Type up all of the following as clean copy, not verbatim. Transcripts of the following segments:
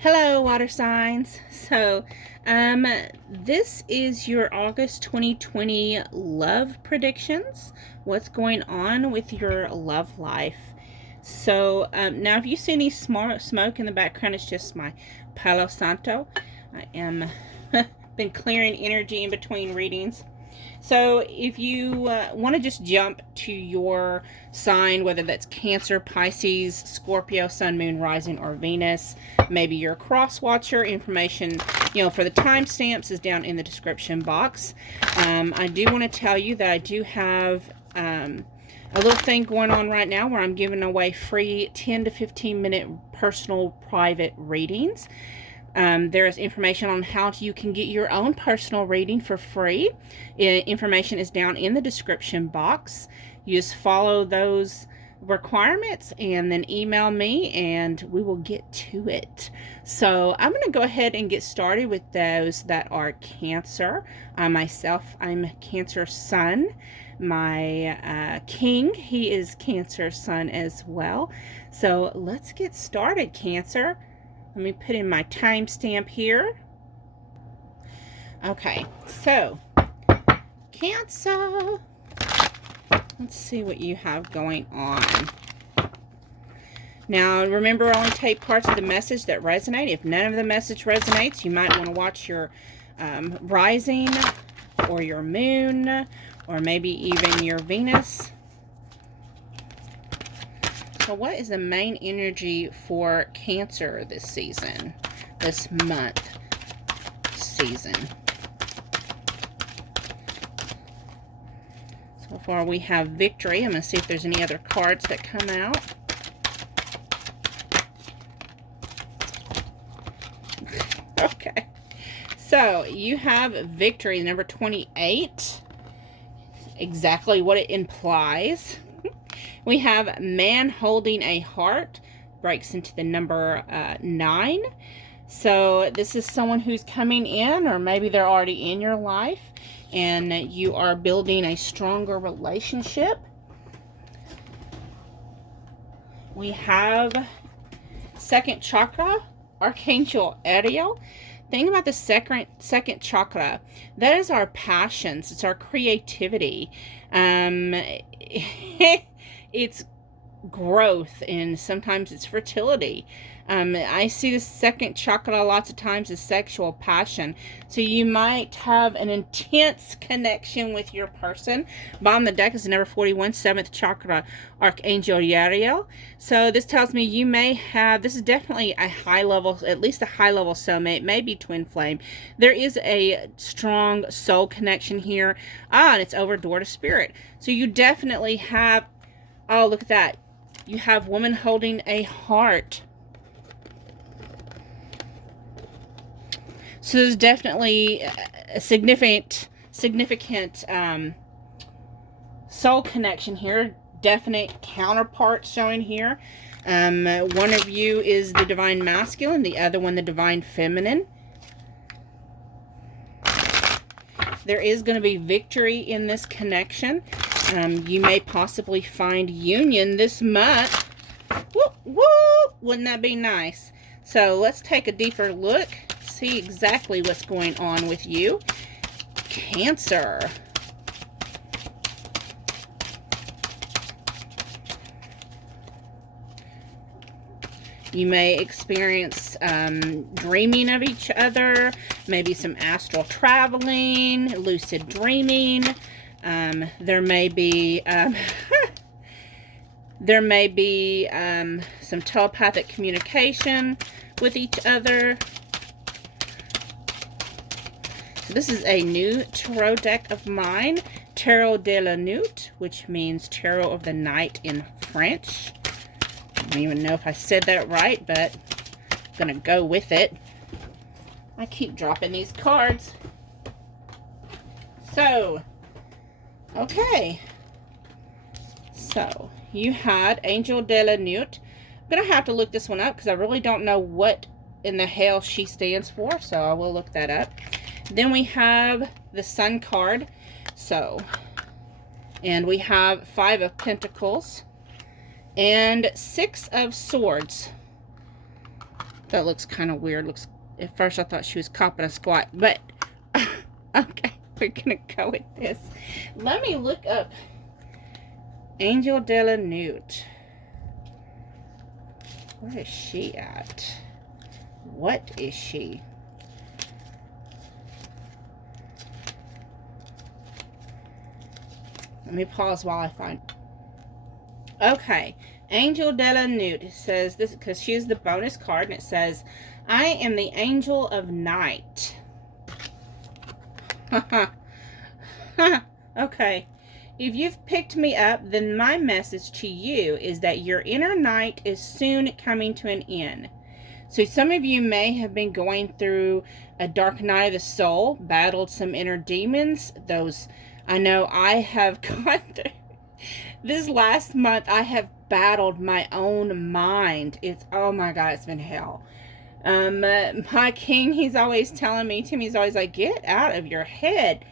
Hello, water signs. This is your August 2020 love predictions. What's going on with your love life? Now if you see any smoke in the background, it's just my Palo Santo. I am been clearing energy in between readings. So if you want to just jump to your sign, whether that's Cancer, Pisces, Scorpio, Sun, Moon, Rising, or Venus, maybe you're a cross watcher, information, for the timestamps is down in the description box. I do want to tell you that I do have a little thing going on right now where I'm giving away free 10 to 15 minute personal private readings. There is information on how you can get your own personal reading for free. Information is down in the description box. You just follow those requirements and then email me and we will get to it. So I'm going to go ahead and get started with those that are Cancer. Myself, I'm Cancer Sun. My king, he is Cancer Sun as well. So let's get started, Cancer. Let me put in my timestamp here. Okay, so Cancer. Let's see what you have going on. Now, remember, only take parts of the message that resonate. If none of the message resonates, you might want to watch your rising or your moon or maybe even your Venus. So what is the main energy for Cancer this season, this month season? So far we have victory. I'm going to see if there's any other cards that come out. Okay. So you have victory, number 28. Exactly what it implies. We have man holding a heart, breaks into the number 9. So this is someone who's coming in, or maybe they're already in your life, and you are building a stronger relationship. We have second chakra, Archangel Ariel. Think about the second chakra. That is our passions. It's our creativity. It's growth, and sometimes it's fertility. I see the second chakra lots of times as sexual passion. So you might have an intense connection with your person. Bottom of the deck is number 41, 7th chakra, Archangel Uriel. So this tells me you may have, this is definitely a high level, at least a high level soulmate, maybe twin flame. There is a strong soul connection here. And it's over door to spirit. So you definitely have, oh, look at that. You have woman holding a heart. So there's definitely a significant soul connection here. Definite counterpart showing here. One of you is the divine masculine, the other one the divine feminine. There is going to be victory in this connection. You may possibly find union this month. Whoop, whoop. Wouldn't that be nice? So let's take a deeper look. See exactly what's going on with you. Cancer. You may experience dreaming of each other, maybe some astral traveling, lucid dreaming. There may be some telepathic communication with each other. So this is a new tarot deck of mine, Tarot de la Nuit, which means Tarot of the Night in French. I don't even know if I said that right, but I'm going to go with it. I keep dropping these cards. So, okay. So, you had Angel de la Nuit. I'm going to have to look this one up because I really don't know what in the hell she stands for, so I will look that up. Then we have the Sun card. So, and we have 5 of Pentacles and 6 of Swords. That looks kind of weird. Looks, at first I thought she was copping a squat, but okay, we're gonna go with this. Let me look up Angel de la Newt. Where is she at? What is she? Let me pause while I find. Okay, Angel de la Newt says this because she's the bonus card, and it says, "I am the angel of night." Okay. If you've picked me up, then my message to you is that your inner night is soon coming to an end. So some of you may have been going through a dark night of the soul, battled some inner demons. Those, I know I have gone through. This last month, I have battled my own mind. It's, oh my God, it's been hell. My king, he's always telling me, Timmy's always like, get out of your head.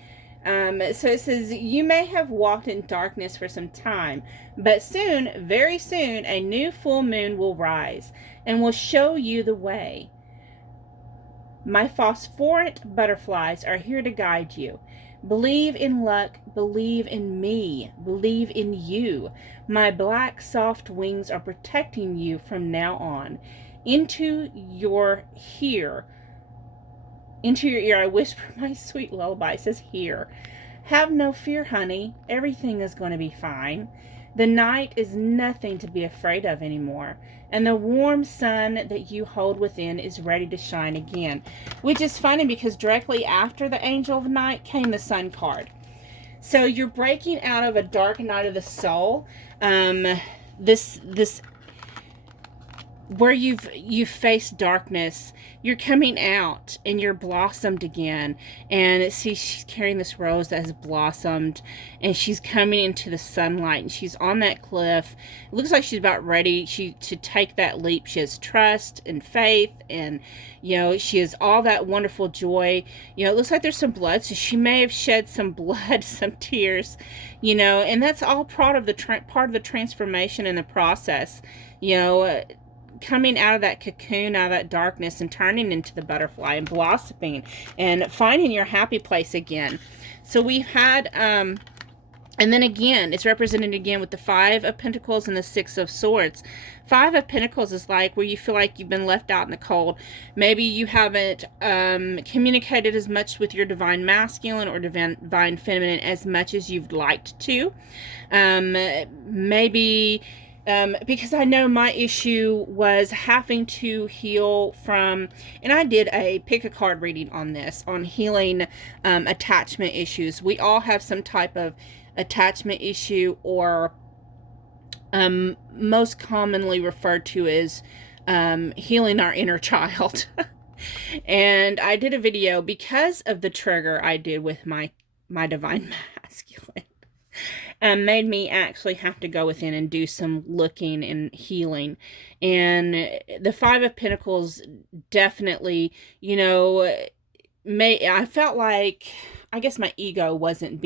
So it says, you may have walked in darkness for some time, but soon, very soon, a new full moon will rise and will show you the way. My phosphorant butterflies are here to guide you. Believe in luck, believe in me, believe in you. My black soft wings are protecting you from now on. Into your ear, I whisper my sweet lullaby. It says here. Have no fear, honey. Everything is going to be fine. The night is nothing to be afraid of anymore. And the warm sun that you hold within is ready to shine again. Which is funny because directly after the Angel of Night came the Sun card. So you're breaking out of a dark night of the soul. This where you've faced darkness, you're coming out and you're blossomed again. And see, she's carrying this rose that has blossomed, and she's coming into the sunlight, and she's on that cliff. It looks like she's about ready to take that leap. She has trust and faith, and she has all that wonderful joy. It looks like there's some blood, so she may have shed some blood, some tears, and that's all part of the transformation in the process. Coming out of that cocoon, out of that darkness, and turning into the butterfly and blossoming and finding your happy place again. So we've had, and then again, it's represented again with the Five of Pentacles and the Six of Swords. Five of Pentacles is like where you feel like you've been left out in the cold. Maybe you haven't communicated as much with your divine masculine or divine feminine as much as you've liked to. Maybe... because I know my issue was having to heal from, and I did a pick a card reading on this, on healing attachment issues. We all have some type of attachment issue, or most commonly referred to as healing our inner child. And I did a video because of the trigger I did with my divine masculine. Made me actually have to go within and do some looking and healing. And the Five of Pentacles definitely, I felt like, I guess my ego wasn't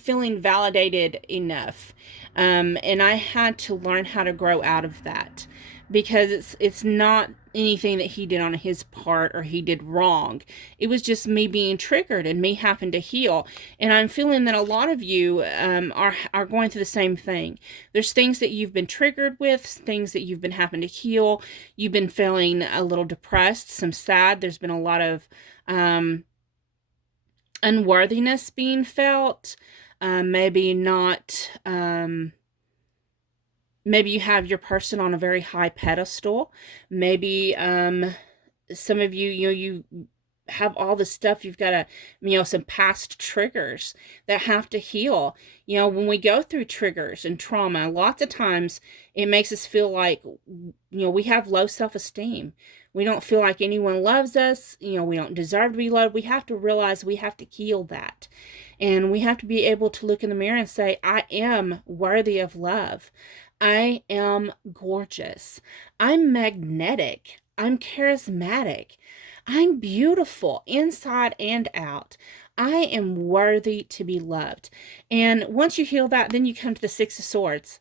feeling validated enough. And I had to learn how to grow out of that, because it's not anything that he did on his part or he did wrong. It was just me being triggered and me having to heal. And I'm feeling that a lot of you are going through the same thing. There's things that you've been triggered with, things that you've been having to heal. You've been feeling a little depressed, some sad. There's been a lot of unworthiness being felt. Maybe not... Maybe you have your person on a very high pedestal. Maybe some of you, you have all this stuff. You've got some past triggers that have to heal. When we go through triggers and trauma, lots of times it makes us feel like, we have low self-esteem. We don't feel like anyone loves us. We don't deserve to be loved. We have to realize we have to heal that. And we have to be able to look in the mirror and say, I am worthy of love. I am gorgeous. I'm magnetic. I'm charismatic. I'm beautiful inside and out. I am worthy to be loved. And once you heal that, then you come to the Six of Swords.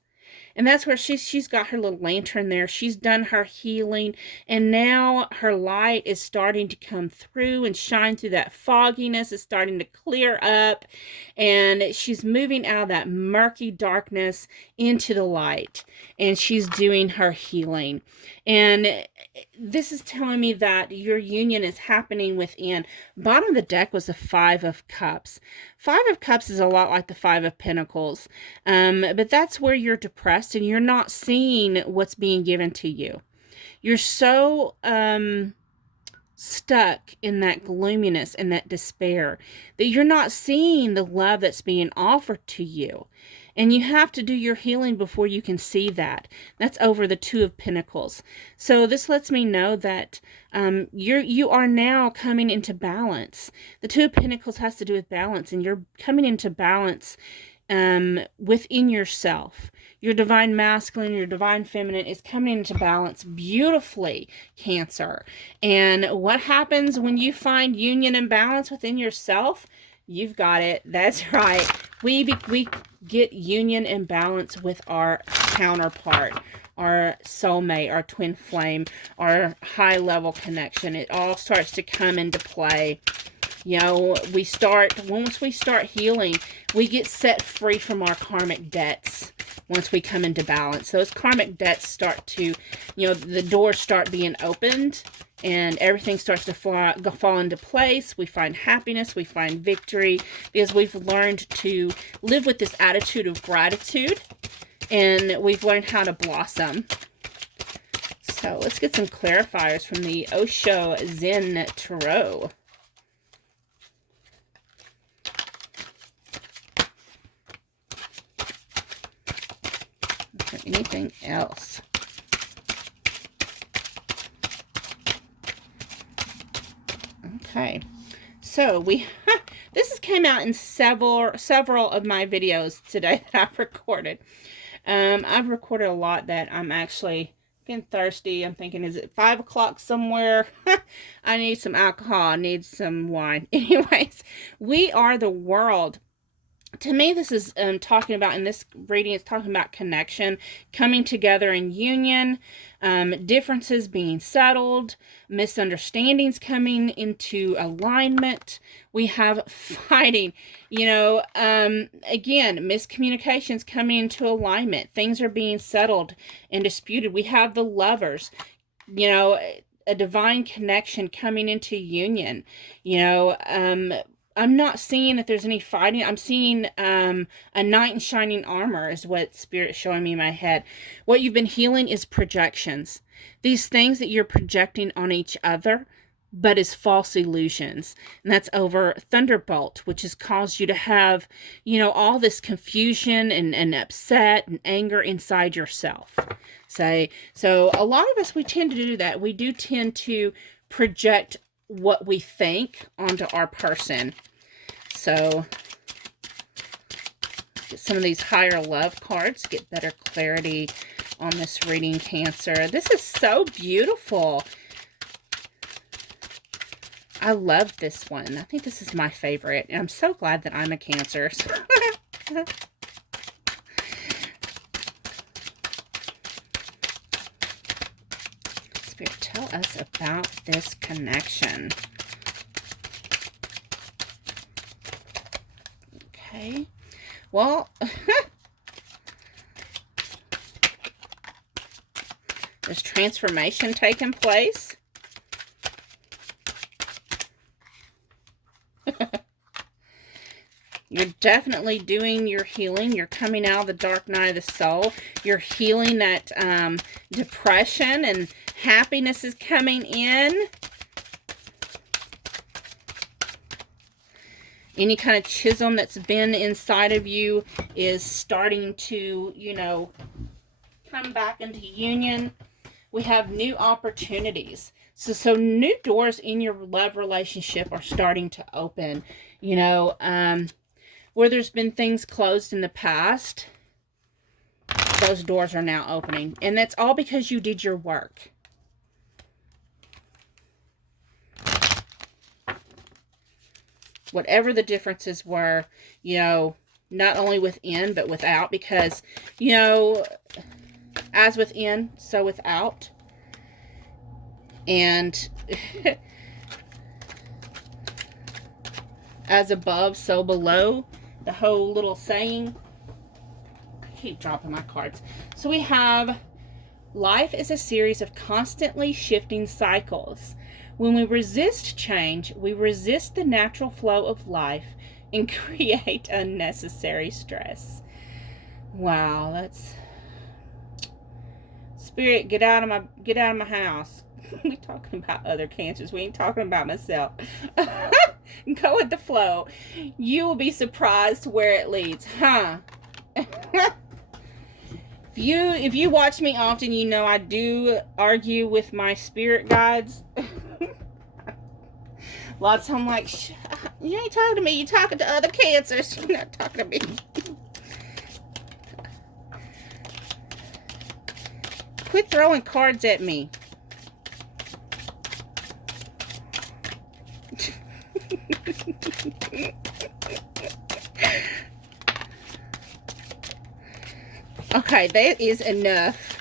And that's where she's got her little lantern there. She's done her healing, and now her light is starting to come through and shine through that fogginess. It's starting to clear up, and she's moving out of that murky darkness into the light, and she's doing her healing. And this is telling me that your union is happening within. Bottom of the deck was the Five of Cups. Five of Cups is a lot like the Five of Pentacles, but that's where you're depressed and you're not seeing what's being given to you. You're so stuck in that gloominess and that despair that you're not seeing the love that's being offered to you. And you have to do your healing before you can see that. That's over the Two of Pentacles. So this lets me know that you are now coming into balance. The Two of Pentacles has to do with balance, and you're coming into balance within yourself. Your divine masculine, your divine feminine is coming into balance beautifully, Cancer. And what happens when you find union and balance within yourself? You've got it. That's right. We get union and balance with our counterpart, our soulmate, our twin flame, our high level connection. It all starts to come into play. You know, once we start healing, we get set free from our karmic debts once we come into balance. Those karmic debts start to, the doors start being opened, and everything starts to fall into place. We find happiness, we find victory, because we've learned to live with this attitude of gratitude, and we've learned how to blossom. So let's get some clarifiers from the Osho Zen Tarot. Is there anything else? Okay, so this has came out in several of my videos today that I've recorded. I've recorded a lot that I'm actually getting thirsty. I'm thinking, is it 5 o'clock somewhere? I need some alcohol. I need some wine. Anyways, we are the world. To me, this is talking about, in this reading, it's talking about connection, coming together in union, differences being settled, misunderstandings coming into alignment. We have fighting, again, miscommunications coming into alignment. Things are being settled and disputed. We have the Lovers, a divine connection coming into union, I'm not seeing that there's any fighting. I'm seeing a knight in shining armor is what Spirit's showing me in my head. What you've been healing is projections. These things that you're projecting on each other, but as false illusions. And that's over Thunderbolt, which has caused you to have, all this confusion and upset and anger inside yourself. So a lot of us, we tend to do that. We do tend to project what we think onto our person. So get some of these higher love cards, get better clarity on this reading, Cancer. This is so beautiful. I love this one. I think this is my favorite, and I'm so glad that I'm a Cancer. Spirit, tell us about this connection. Okay. Well, there's transformation taking place. You're definitely doing your healing. You're coming out of the dark night of the soul. You're healing that depression, and happiness is coming in. Any kind of chisel that's been inside of you is starting to, come back into union. We have new opportunities. So new doors in your love relationship are starting to open. Where there's been things closed in the past, those doors are now opening. And that's all because you did your work. Whatever the differences were, not only within, but without. Because, as within, so without. And as above, so below. The whole little saying. I keep dropping my cards. So we have, life is a series of constantly shifting cycles. When we resist change, we resist the natural flow of life and create unnecessary stress. Wow, that's... Spirit, get out of my house. We talking about other cancers. We ain't talking about myself. Go with the flow. You will be surprised where it leads, huh? If you watch me often, you know I do argue with my spirit guides. Lots of them like, you ain't talking to me, you're talking to other cancers. You're not talking to me. Quit throwing cards at me. Okay, that is enough.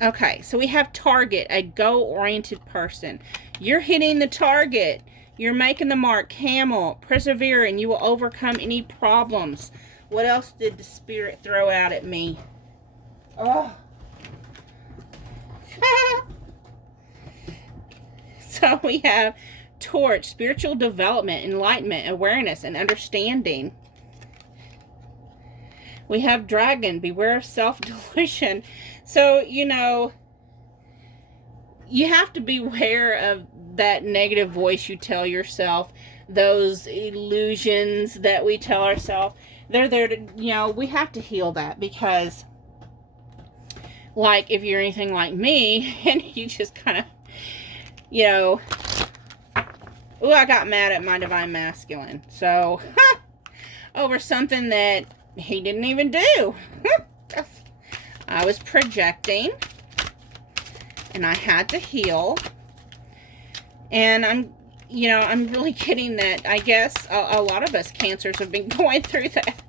Okay, so we have target, a goal-oriented person. You're hitting the target. You're making the mark. Camel, persevere, and you will overcome any problems. What else did the spirit throw out at me? Oh. So we have torch, spiritual development, enlightenment, awareness, and understanding. We have dragon, beware of self-delusion. So, you know, you have to beware of that negative voice you tell yourself, those illusions that we tell ourselves. They're there to, you know, we have to heal that, because, like, if you're anything like me, and you just kind of, you know, oh, I got mad at my divine masculine. So, over something that he didn't even do. I was projecting, and I had to heal. And I'm really getting that, I guess, a lot of us cancers have been going through that.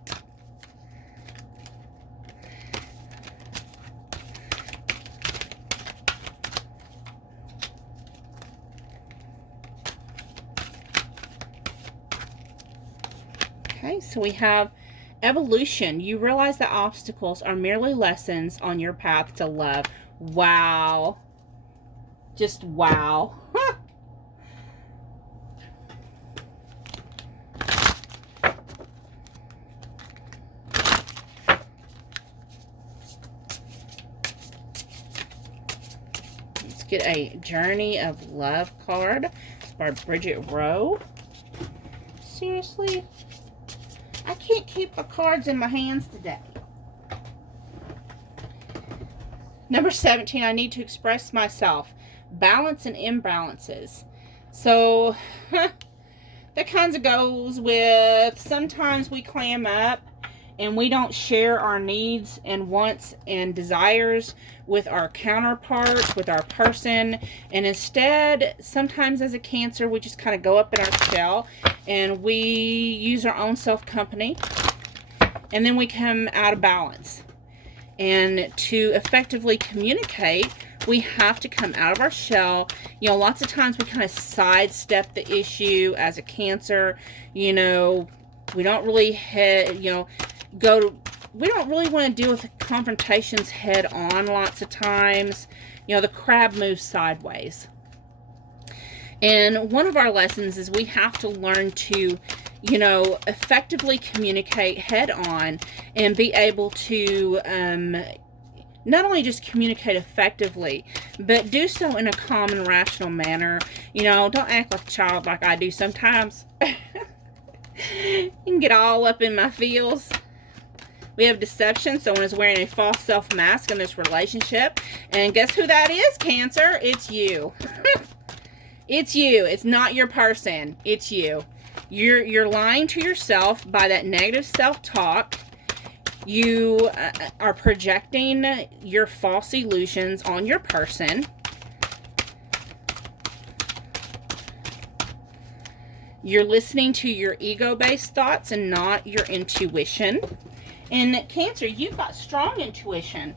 Okay, so we have evolution. You realize that obstacles are merely lessons on your path to love. Wow. Just wow. Let's get a Journey of Love card. It's by Bridget Rowe. Seriously? I can't keep the cards in my hands today. Number 17, I need to express myself. Balance and imbalances. So, that kind of goes with, sometimes we clam up and we don't share our needs and wants and desires with our counterparts, with our person. And instead, sometimes as a Cancer, we just kind of go up in our shell and we use our own self-company. And then we come out of balance. And to effectively communicate, we have to come out of our shell. You know, lots of times we kind of sidestep the issue as a Cancer. You know, we don't really we don't really want to deal with confrontations head on lots of times. You know, the crab moves sideways. And one of our lessons is we have to learn to, you know, effectively communicate head on and be able to not only just communicate effectively, but do so in a calm and rational manner. You know, don't act like a child like I do sometimes. You can get all up in my feels. We have deception. Someone is wearing a false self-mask in this relationship. And guess who that is, Cancer? It's you. It's you. It's not your person. It's you. You're lying to yourself by that negative self-talk. You are projecting your false illusions on your person. You're listening to your ego-based thoughts and not your intuition. And Cancer, you've got strong intuition.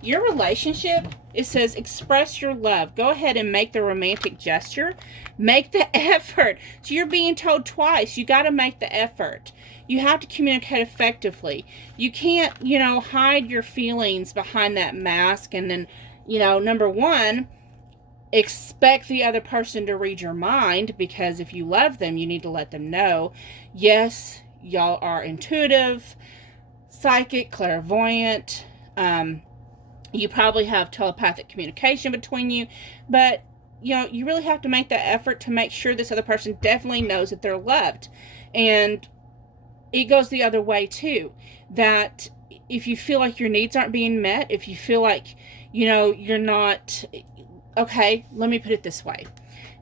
Your relationship, it says express your love. Go ahead and make the romantic gesture. Make the effort. So you're being told twice. You got to make the effort. You have to communicate effectively. You can't, hide your feelings behind that mask. And then, number one, expect the other person to read your mind, because if you love them, you need to let them know, yes, y'all are intuitive, psychic, clairvoyant. You probably have telepathic communication between you, but you really have to make that effort to make sure this other person definitely knows that they're loved. And it goes the other way too, that if you feel like your needs aren't being met, if you feel like, you're not, okay, let me put it this way.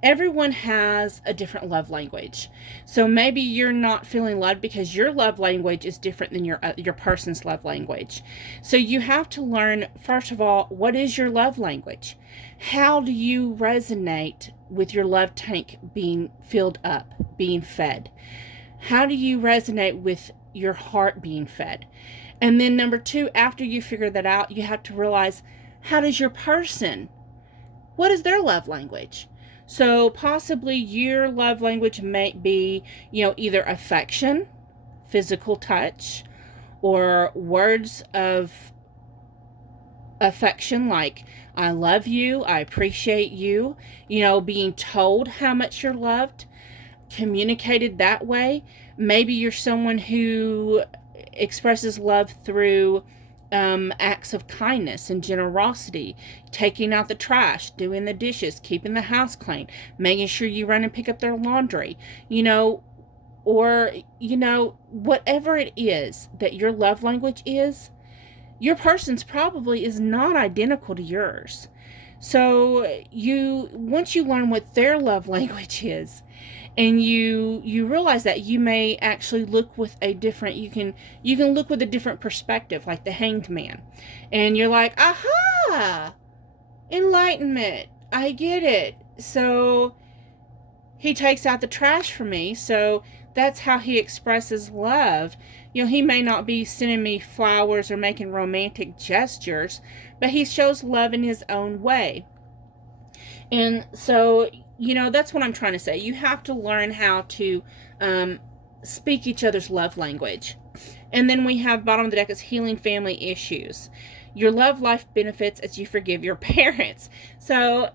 Everyone has a different love language. So maybe you're not feeling loved because your love language is different than your person's love language. So you have to learn, first of all, what is your love language? How do you resonate with your love tank being filled up, being fed? How do you resonate with your heart being fed? And then number two, after you figure that out, you have to realize, how does your person, what is their love language? So possibly your love language may be, either affection, physical touch, or words of affection like, I love you, I appreciate you, being told how much you're loved, communicated that way. Maybe you're someone who expresses love through acts of kindness and generosity, taking out the trash, doing the dishes, keeping the house clean, making sure you run and pick up their laundry, or, whatever it is that your love language is, your person's probably is not identical to yours. So once you learn what their love language is, and you realize that, you may actually look with a different, you can look with a different perspective, like the Hanged Man. And you're like, aha! Enlightenment. I get it. So he takes out the trash for me. So that's how he expresses love. He may not be sending me flowers or making romantic gestures, but he shows love in his own way. And so, that's what I'm trying to say. You have to learn how to speak each other's love language. And then we have bottom of the deck is healing family issues. Your love life benefits as you forgive your parents. So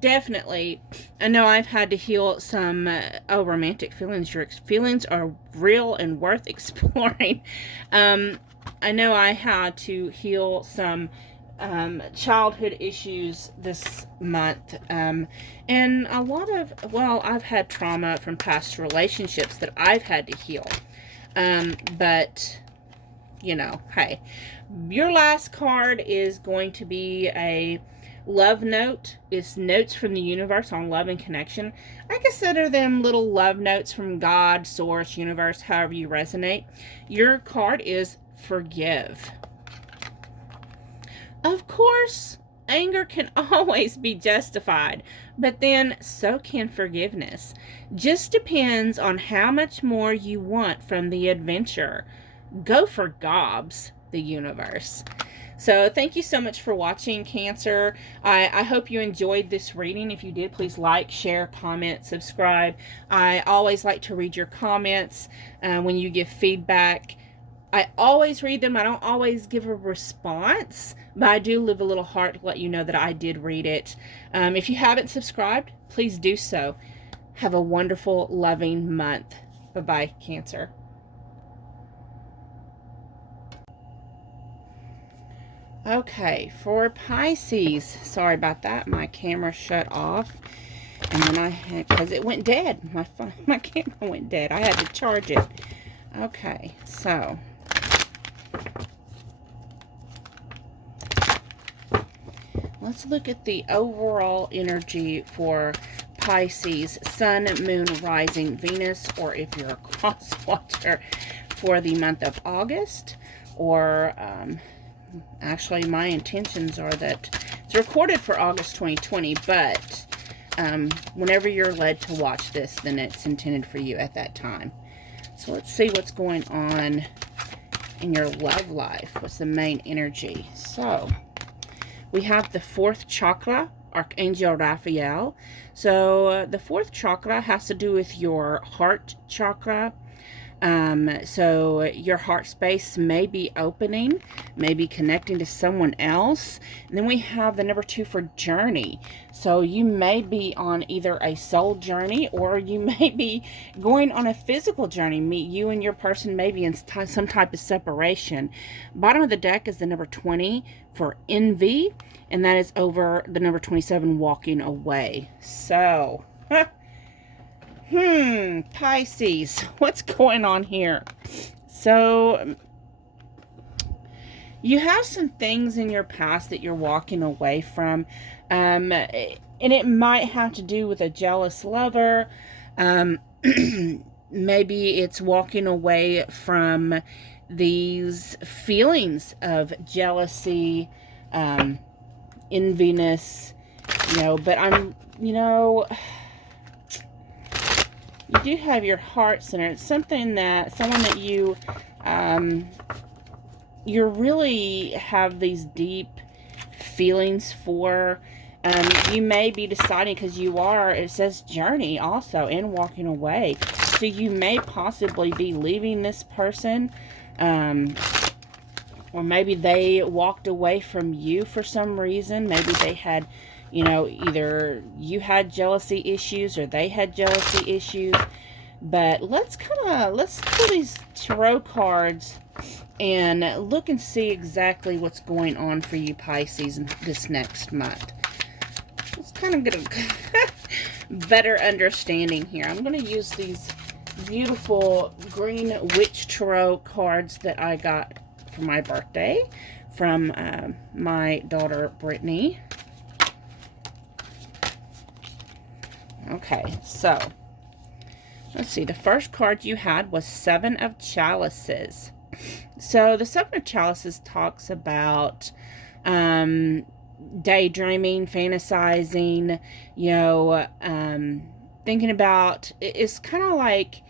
definitely, I know I've had to heal some romantic feelings. Your feelings are real and worth exploring. I know I had to heal some childhood issues this month, and a lot of, I've had trauma from past relationships that I've had to heal, but hey, your last card is going to be a love note. It's notes from the universe on love and connection. I consider them little love notes from God, source, universe, however you resonate. Your card is forgive. Of course, anger can always be justified, but then so can forgiveness. Just depends on how much more you want from the adventure. Go for gobs, the universe. So thank you so much for watching, Cancer. I hope you enjoyed this reading. If you did, please like, share, comment, subscribe. I always like to read your comments when you give feedback. I always read them. I don't always give a response, but I do leave a little heart to let you know that I did read it. If you haven't subscribed, please do so. Have a wonderful, loving month. Bye-bye, Cancer. Okay, for Pisces. Sorry about that. My camera shut off. And then I had, because it went dead. My camera went dead. I had to charge it. Okay, so let's look at the overall energy for Pisces, Sun, Moon, Rising, Venus, or if you're a cross watcher, for the month of August. Or actually, my intentions are that it's recorded for August 2020, but whenever you're led to watch this, then it's intended for you at that time. So let's see what's going on in your love life. What's the main energy? So we have the fourth chakra, Archangel Raphael. So the fourth chakra has to do with your heart chakra. So your heart space may be opening, maybe connecting to someone else. And then we have the number 2 for journey. So you may be on either a soul journey, or you may be going on a physical journey. You and your person may be in some type of separation. Bottom of the deck is the number 20 for envy, and that is over the number 27, walking away. So Pisces, what's going on here? So you have some things in your past that you're walking away from, and it might have to do with a jealous lover. Maybe it's walking away from these feelings of jealousy, enviness, but you do have your heart center. It's someone that you really have these deep feelings for. You may be deciding, because it says journey also, and walking away. So you may possibly be leaving this person, or maybe they walked away from you for some reason. Maybe they had, either you had jealousy issues or they had jealousy issues. But let's pull these tarot cards and look and see exactly what's going on for you, Pisces, this next month. Let's kind of get a better understanding here. I'm going to use these beautiful green witch tarot cards that I got for my birthday from my daughter Brittany. Okay, so let's see. The first card you had was 7 of Chalices. So the 7 of Chalices talks about daydreaming, fantasizing, thinking about, it's kind of like,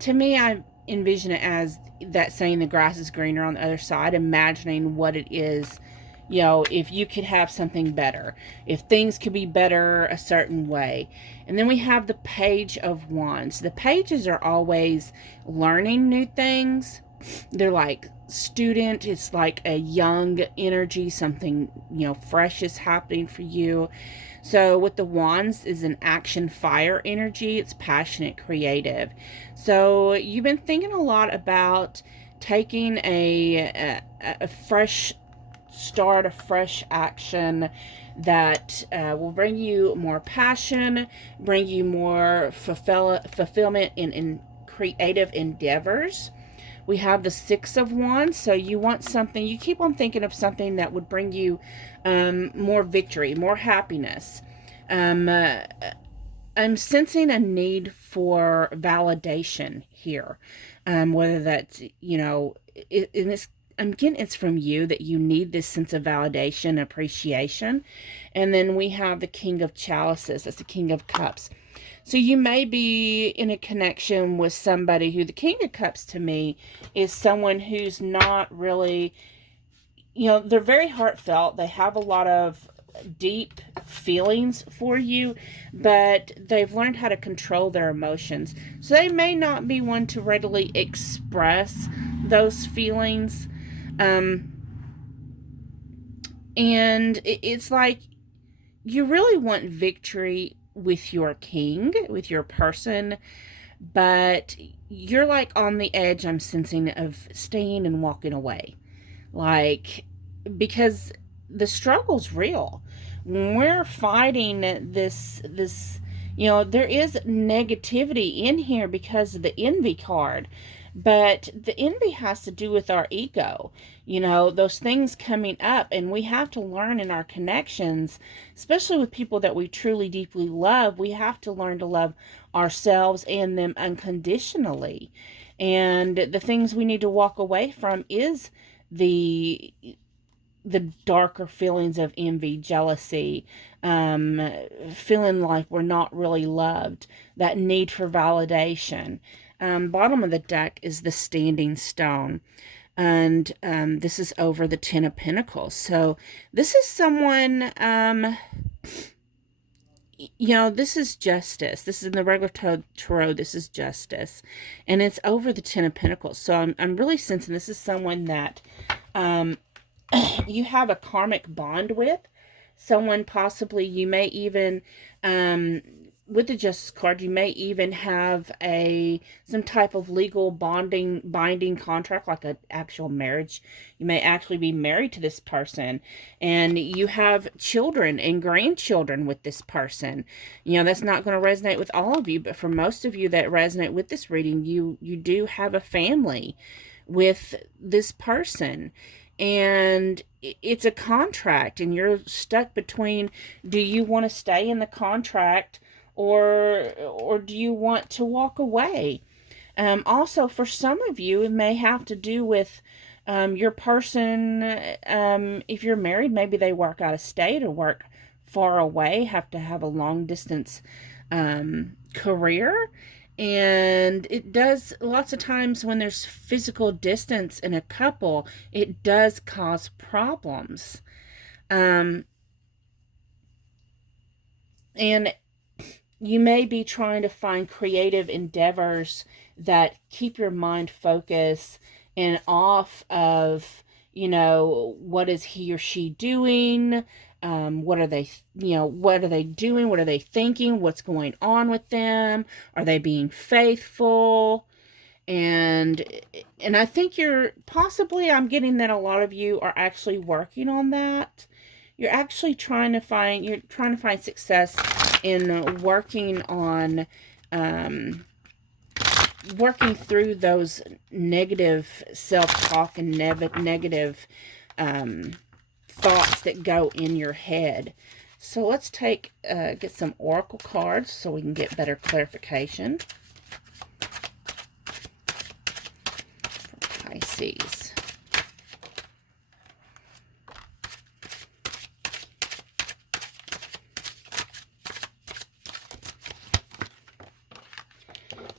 to me, I envision it as that saying, the grass is greener on the other side, imagining what it is, if you could have something better, if things could be better a certain way. And then we have the Page of Wands. The pages are always learning new things. They're like student. It's like a young energy, something, fresh is happening for you. So with the Wands is an action fire energy. It's passionate, creative. So you've been thinking a lot about taking a fresh start, a fresh action that will bring you more passion, bring you more fulfillment in creative endeavors. We have the 6 of Wands. So you want something, you keep on thinking of something that would bring you more victory, more happiness. I'm sensing a need for validation here. Whether that's, I'm getting it's from you, that you need this sense of validation, appreciation. And then we have the King of Chalices. That's the King of Cups. So you may be in a connection with somebody who, the King of Cups to me is someone who's not really, they're very heartfelt. They have a lot of deep feelings for you, but they've learned how to control their emotions. So they may not be one to readily express those feelings. And it's like you really want victory with your king, with your person, but you're like on the edge, I'm sensing, of staying and walking away. Like, because the struggle's real. When we're fighting this, there is negativity in here because of the envy card. But the envy has to do with our ego, those things coming up. And we have to learn in our connections, especially with people that we truly, deeply love, we have to learn to love ourselves and them unconditionally. And the things we need to walk away from is the the darker feelings of envy, jealousy, feeling like we're not really loved, that need for validation. Bottom of the deck is the Standing Stone. And this is over the Ten of Pentacles. So this is someone, this is justice. This is in the regular tarot. This is justice. And it's over the Ten of Pentacles. So I'm really sensing this is someone that you have a karmic bond with. Someone possibly you may even, with the Justice card, you may even have some type of legal binding contract, like an actual marriage. You may actually be married to this person, and you have children and grandchildren with this person. That's not going to resonate with all of you, but for most of you that resonate with this reading, you do have a family with this person. And it's a contract, and you're stuck between, do you want to stay in the contract or do you want to walk away? Also, for some of you, it may have to do with your person. If you're married, maybe they work out of state or work far away, have to have a long distance career. And it does, lots of times when there's physical distance in a couple, it does cause problems. And you may be trying to find creative endeavors that keep your mind focused and off of, what is he or she doing? What are they doing? What are they thinking? What's going on with them? Are they being faithful? And I think I'm getting that a lot of you are actually working on that. You're actually trying to find success in working on, working through those negative self-talk and negative thoughts that go in your head. So let's get some oracle cards so we can get better clarification for Pisces.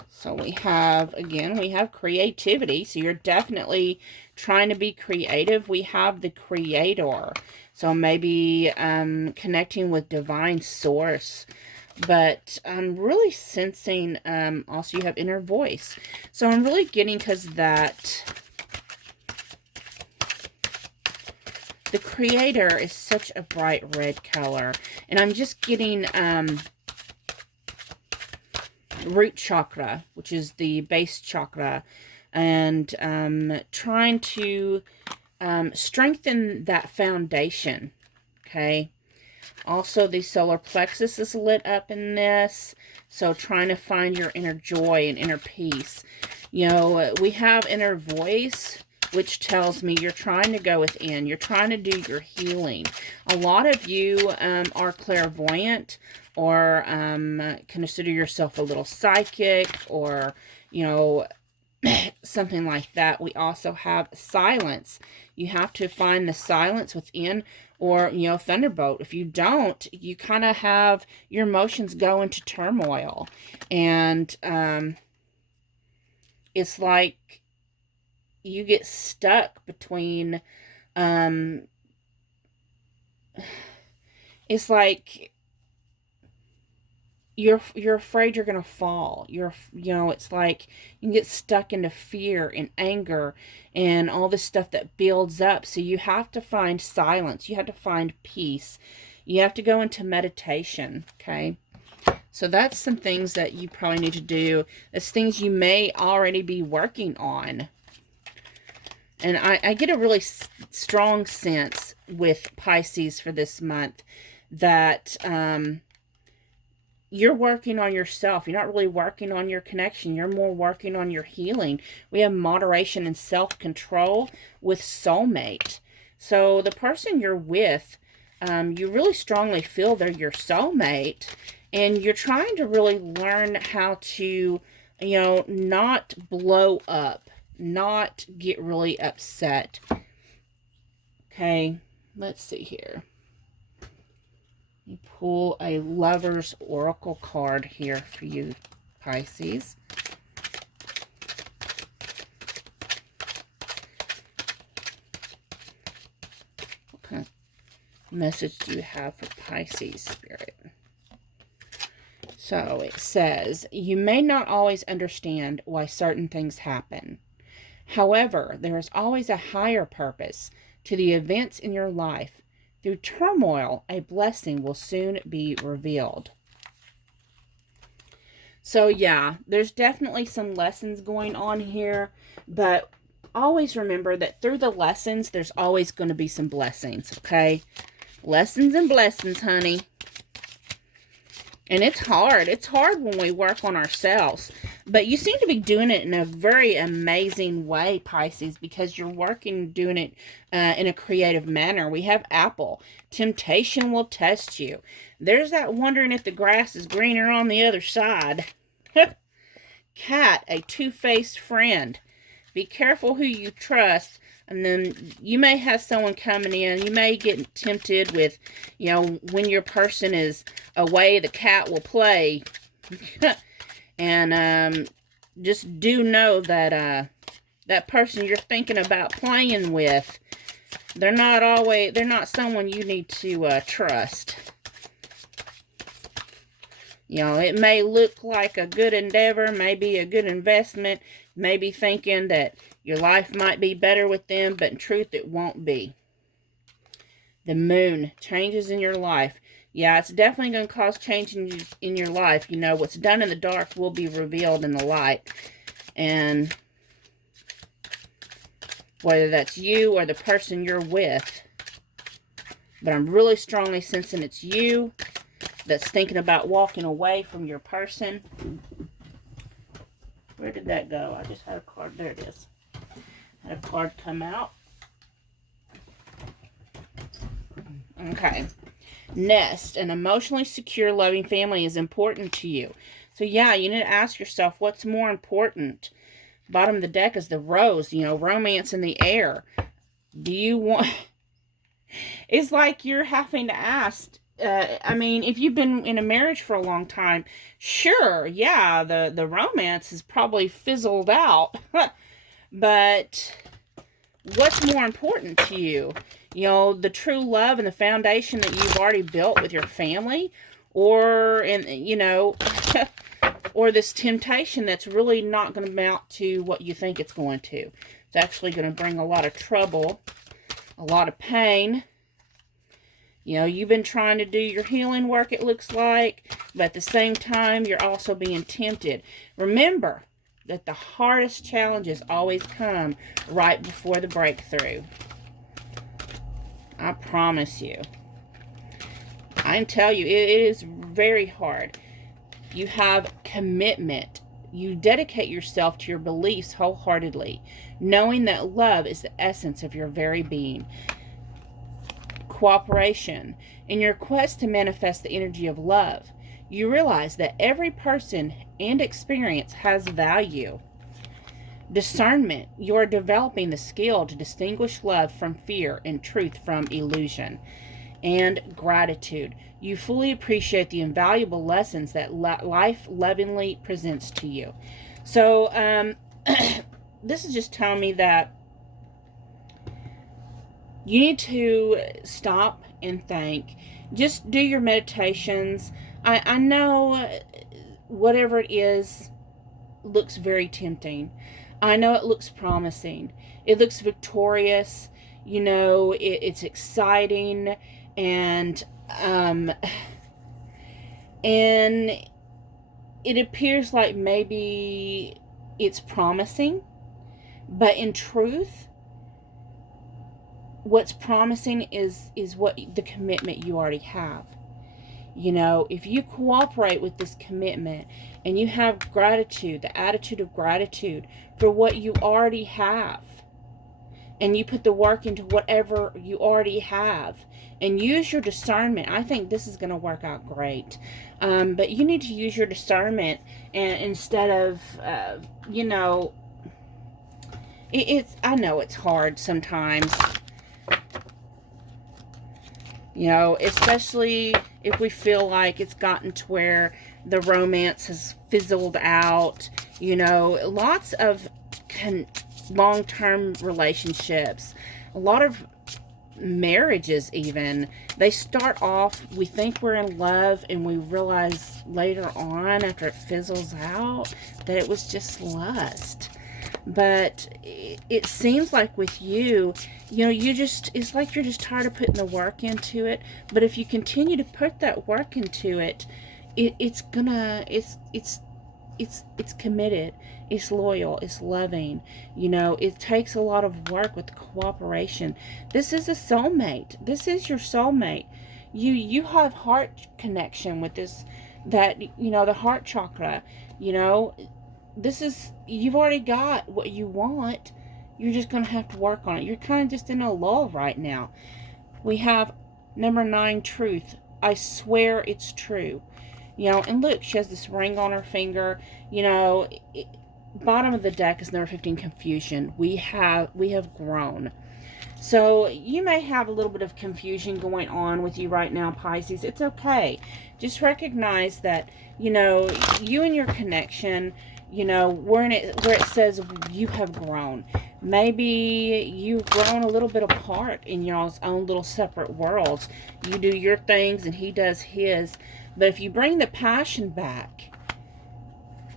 So we have creativity. So you're definitely trying to be creative. We have the Creator. So maybe connecting with divine source. But I'm really sensing, also you have inner voice. So I'm really getting, because that the Creator is such a bright red color. And I'm just getting root chakra, which is the base chakra, and trying to strengthen that foundation. Okay. Also, the solar plexus is lit up in this, so trying to find your inner joy and inner peace. We have inner voice, which tells me you're trying to go within. You're trying to do your healing. A lot of you are clairvoyant, or consider yourself a little psychic, or, something like that. We also have silence. You have to find the silence within, or, thunderbolt. If you don't, you kind of have your emotions go into turmoil. And it's like you get stuck between, it's like you're afraid you're going to fall. It's like you can get stuck into fear and anger and all this stuff that builds up. So you have to find silence. You have to find peace. You have to go into meditation. Okay. So that's some things that you probably need to do. It's things you may already be working on. And I get a really strong sense with Pisces for this month that, you're working on yourself. You're not really working on your connection. You're more working on your healing. We have moderation and self-control with soulmate. So the person you're with, you really strongly feel they're your soulmate. And you're trying to really learn how to, not blow up. Not get really upset. Okay. Let's see here. Let me pull a Lover's Oracle card here for you, Pisces. What kind of message do you have for Pisces, Spirit? So it says, you may not always understand why certain things happen. However, there is always a higher purpose to the events in your life. Through turmoil, a blessing will soon be revealed. So yeah, there's definitely some lessons going on here, but always remember that through the lessons, there's always going to be some blessings, okay? Lessons and blessings, honey. And it's hard. It's hard when we work on ourselves. But you seem to be doing it in a very amazing way, Pisces, because you're doing it in a creative manner. We have Apple. Temptation will test you. There's that wondering if the grass is greener on the other side. Cat, a two-faced friend. Be careful who you trust. And then you may have someone coming in. You may get tempted with, when your person is away, the cat will play. And just do know that that person you're thinking about playing with, they're not someone you need to trust. It may look like a good endeavor, maybe a good investment, maybe thinking that your life might be better with them, but in truth, it won't be. The moon, changes in your life. Yeah, it's definitely going to cause changes in your life. What's done in the dark will be revealed in the light. And whether that's you or the person you're with. But I'm really strongly sensing it's you that's thinking about walking away from your person. Where did that go? I just had a card. There it is. I had a card come out. Okay. Nest, an emotionally secure, loving family is important to you. So yeah, you need to ask yourself, what's more important? Bottom of the deck is the rose, romance in the air. Do you want... It's like you're having to ask... if you've been in a marriage for a long time, sure, yeah, the romance is probably fizzled out. But what's more important to you? The true love and the foundation that you've already built with your family, or or this temptation that's really not going to amount to what you think it's going to. It's actually going to bring a lot of trouble, a lot of pain. You've been trying to do your healing work, it looks like, but at the same time, you're also being tempted. Remember that the hardest challenges always come right before the breakthrough. I promise you. I can tell you, it is very hard. You have commitment. You dedicate yourself to your beliefs wholeheartedly, knowing that love is the essence of your very being. Cooperation. In your quest to manifest the energy of love, you realize that every person and experience has value. Discernment. You are developing the skill to distinguish love from fear and truth from illusion. And gratitude. You fully appreciate the invaluable lessons that life lovingly presents to you. So, this is just telling me that you need to stop and think. Just do your meditations. I know whatever it is looks very tempting. I know it looks promising. It looks victorious. It's exciting. And it appears like maybe it's promising. But in truth, what's promising is what the commitment you already have. If you cooperate with this commitment and you have gratitude, the attitude of gratitude for what you already have, and you put the work into whatever you already have, and use your discernment, I think this is going to work out great. But you need to use your discernment, and instead of, I know it's hard sometimes. You know, especially if we feel like it's gotten to where the romance has fizzled out. You know, lots of long-term relationships, a lot of marriages even, they start off, we think we're in love, and we realize later on, after it fizzles out, that it was just lust. But it seems like with you, you know, it's like you're just tired of putting the work into it. But if you continue to put that work into it, it's committed, it's loyal, it's loving. You know, it takes a lot of work with cooperation. This is a soulmate. This is your soulmate. You have heart connection with this, that, you know, the heart chakra. You know, this is, you've already got what you want. You're just going to have to work on it. You're kind of just in a lull right now. We have number 9, truth. I swear it's true. You know, and look, she has this ring on her finger. You know, bottom of the deck is number 15, confusion. We have grown. So you may have a little bit of confusion going on with you right now, Pisces. It's okay. Just recognize that, you know, you and your connection, you know, where it says you have grown. Maybe you've grown a little bit apart in y'all's own little separate worlds. You do your things and he does his. But if you bring the passion back,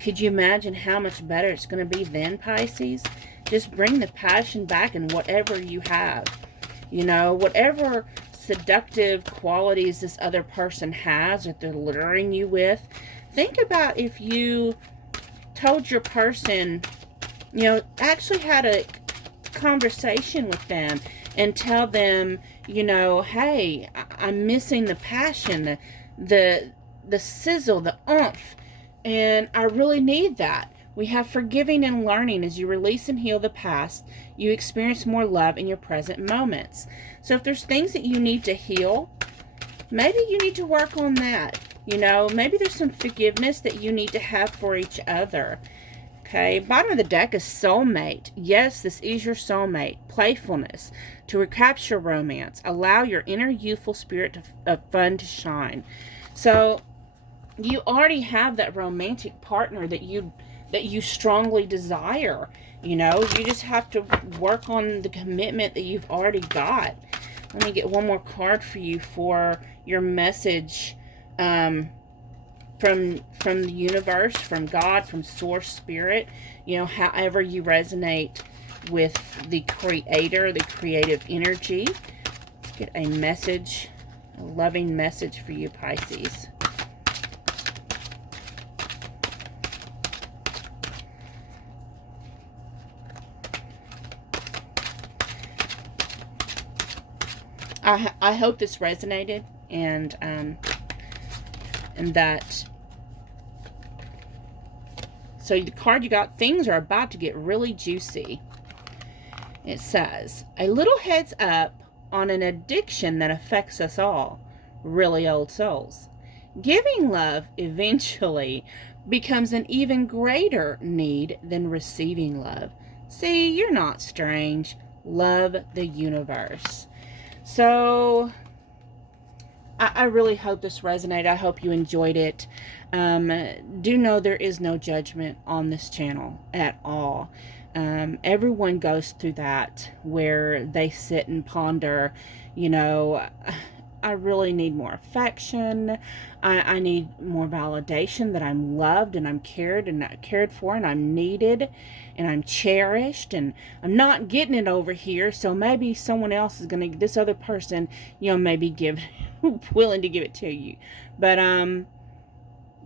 could you imagine how much better it's going to be then, Pisces? Just bring the passion back in whatever you have. You know, whatever seductive qualities this other person has that they're luring you with. Think about if you told your person, you know, actually had a conversation with them and tell them, you know, hey, I'm missing the passion, the sizzle, the oomph, and I really need that. We have forgiving and learning. As you release and heal the past, you experience more love in your present moments. So if there's things that you need to heal, maybe you need to work on that. You know, maybe there's some forgiveness that you need to have for each other. Okay, bottom of the deck is soulmate. Yes, this is your soulmate. Playfulness. To recapture romance. Allow your inner youthful spirit of fun to shine. So you already have that romantic partner that you strongly desire. You know, you just have to work on the commitment that you've already got. Let me get one more card for you for your message from the universe, from God, from source spirit. You know, however you resonate with the creator, the creative energy. Let's get a message, a loving message for you, Pisces. I hope this resonated, and that, so the card you got, things are about to get really juicy. It says, a little heads up on an addiction that affects us all, really old souls. Giving love eventually becomes an even greater need than receiving love. See, you're not strange. Love the universe. So I really hope this resonated. I hope you enjoyed it. Do know there is no judgment on this channel at all. Everyone goes through that where they sit and ponder, you know, I really need more affection. I need more validation that I'm loved and I'm cared for and I'm needed and I'm cherished and I'm not getting it over here. So maybe someone else is going to, this other person, you know, maybe willing to give it to you. But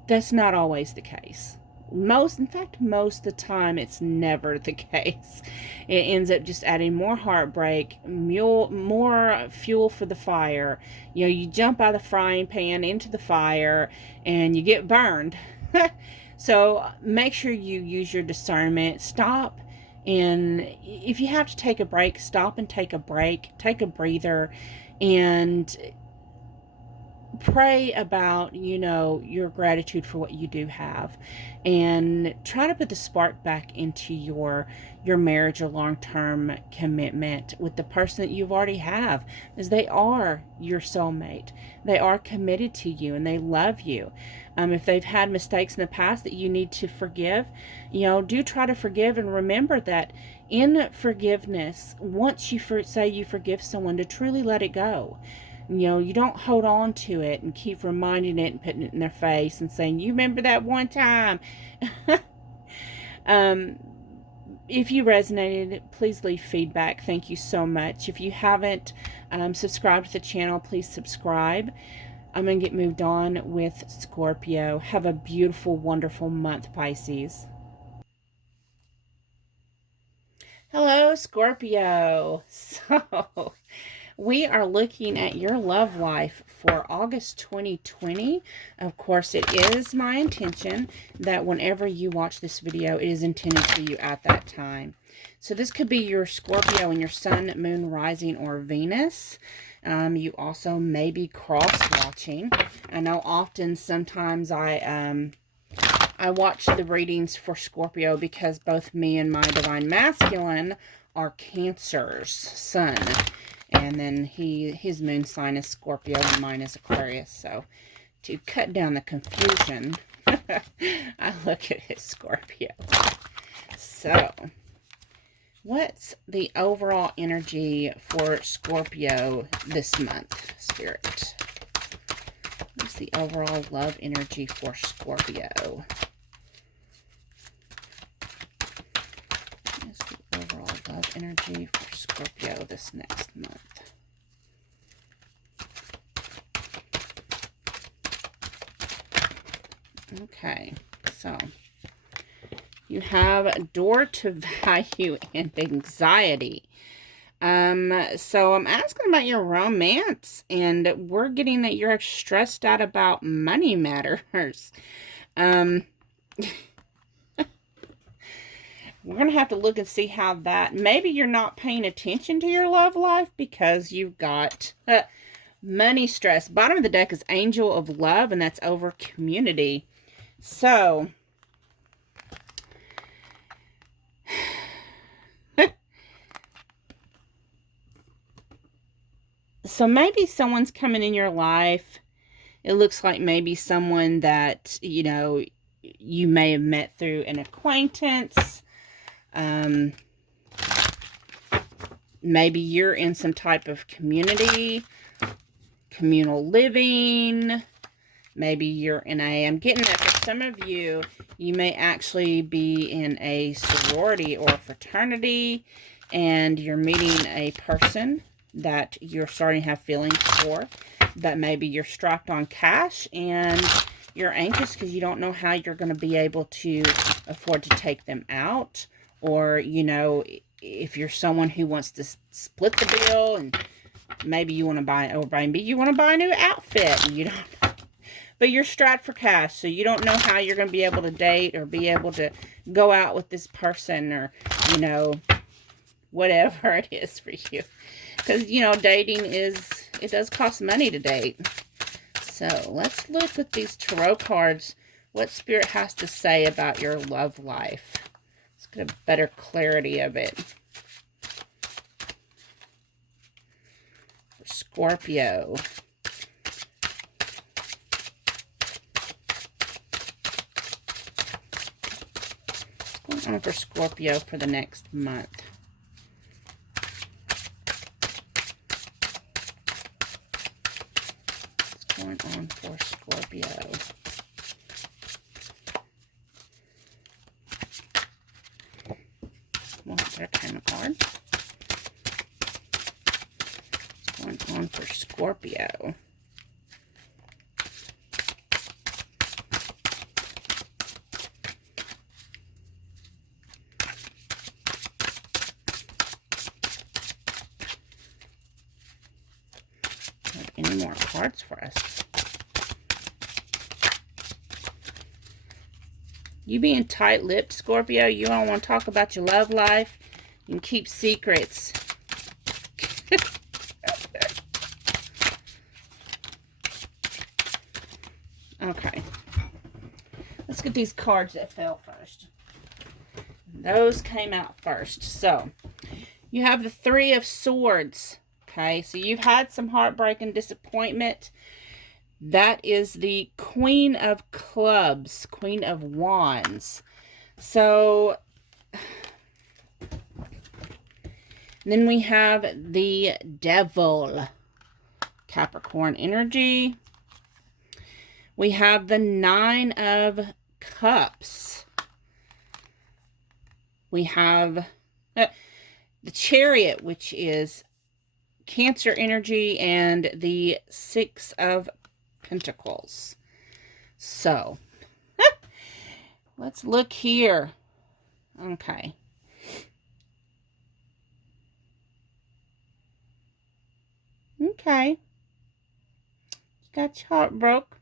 that's not always the case. Most of the time, it's never the case. It ends up just adding more heartbreak, more fuel for the fire. You know, you jump out of the frying pan into the fire, and you get burned. So make sure you use your discernment. Stop, and if you have to take a break, stop and take a break. Take a breather, and pray about, your gratitude for what you do have, and try to put the spark back into your marriage or long-term commitment with the person that you've already have, as they are your soulmate. They are committed to you and they love you. If they've had mistakes in the past that you need to forgive, do try to forgive, and remember that in forgiveness, once you say you forgive someone, to truly let it go. You don't hold on to it and keep reminding it and putting it in their face and saying, you remember that one time. um, if you resonated, please leave feedback. Thank you so much. If you haven't subscribed to the channel, please subscribe. I'm going to get moved on with Scorpio. Have a beautiful, wonderful month, Pisces. Hello, Scorpio. So, we are looking at your love life for August 2020. Of course, it is my intention that whenever you watch this video, it is intended for you at that time. So this could be your Scorpio and your sun, moon, rising, or Venus. You also may be cross-watching. I know sometimes I watch the readings for Scorpio because both me and my divine masculine are Cancer's sun. And then his moon sign is Scorpio and mine is Aquarius. So to cut down the confusion, I look at his Scorpio. So what's the overall energy for Scorpio this month, Spirit? What's the overall love energy for Scorpio? What's the overall love energy for Scorpio this next month? Okay, so you have door to value and anxiety. So I'm asking about your romance, and we're getting that you're stressed out about money matters. We're going to have to look and see how that, maybe you're not paying attention to your love life because you've got money stress. Bottom of the deck is Angel of Love, and that's over community. So so maybe someone's coming in your life. It looks like maybe someone that, you may have met through an acquaintance. Maybe you're in some type of community, communal living. Maybe you're in I'm getting that for some of you, you may actually be in a sorority or fraternity, and you're meeting a person that you're starting to have feelings for, but maybe you're strapped on cash and you're anxious because you don't know how you're going to be able to afford to take them out. Or, if you're someone who wants to split the bill, and maybe you want to buy, or maybe you want to buy a new outfit and you don't know, but you're strapped for cash, so you don't know how you're going to be able to date or be able to go out with this person, or, whatever it is for you. Because, dating it does cost money to date. So let's look at these tarot cards, what Spirit has to say about your love life. Let's get a better clarity of it. For Scorpio. What's going on for Scorpio for the next month? What's going on for Scorpio? Well, their kind of card. What's going on for Scorpio? Have any more cards for us? You being tight-lipped, Scorpio, you don't want to talk about your love life and keep secrets. Okay. Let's get these cards that fell first. Those came out first. So, you have the Three of Swords. Okay, so you've had some heartbreak and disappointment. That is the Queen of Clubs, Queen of Wands. So, then we have the Devil, Capricorn energy. We have the Nine of Cups. We have the Chariot, which is Cancer energy, and the Six of Pentacles. So, let's look here. Okay. Okay. Got your heart broke.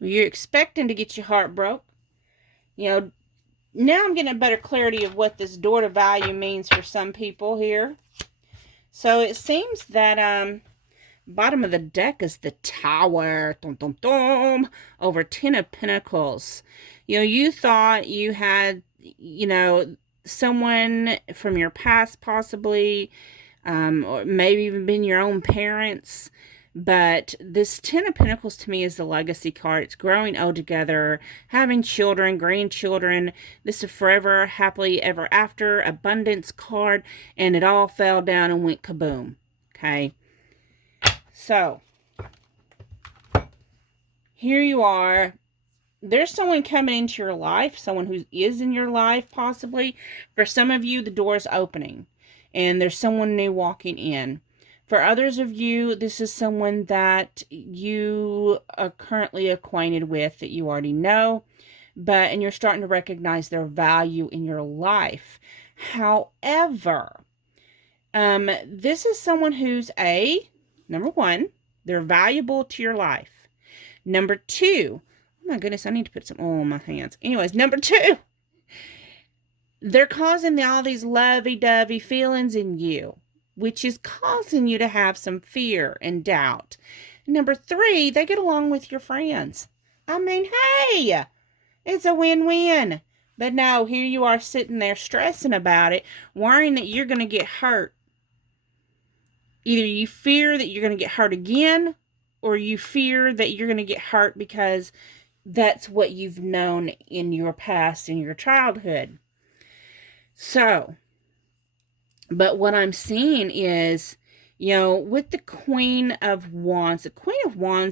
You're expecting to get your heart broke. You know, now I'm getting a better clarity of what this daughter value means for some people here. So it seems that bottom of the deck is the Tower. Dum, dum, dum, over 10 of Pentacles. You know, you thought you had, you know, someone from your past possibly, or maybe even been your own parents. But this 10 of Pentacles to me is the legacy card. It's growing old together, having children, grandchildren. This is forever, happily ever after, abundance card. And it all fell down and went kaboom. Okay. So, here you are. There's someone coming into your life. Someone who is in your life, possibly. For some of you, the door is opening. And there's someone new walking in. For others of you, this is someone that you are currently acquainted with, that you already know, and you're starting to recognize their value in your life. However, this is someone who's number one, they're valuable to your life. Number two, oh my goodness, I need to put some oil on my hands. Anyways, number two, they're causing all these lovey-dovey feelings in you, which is causing you to have some fear and doubt. Number three, they get along with your friends. I mean, hey, it's a win-win. But no, here you are sitting there stressing about it, worrying that you're going to get hurt. Either you fear that you're going to get hurt again, or you fear that you're going to get hurt because that's what you've known in your past, in your childhood. So, but what I'm seeing is, you know, with the Queen of Wands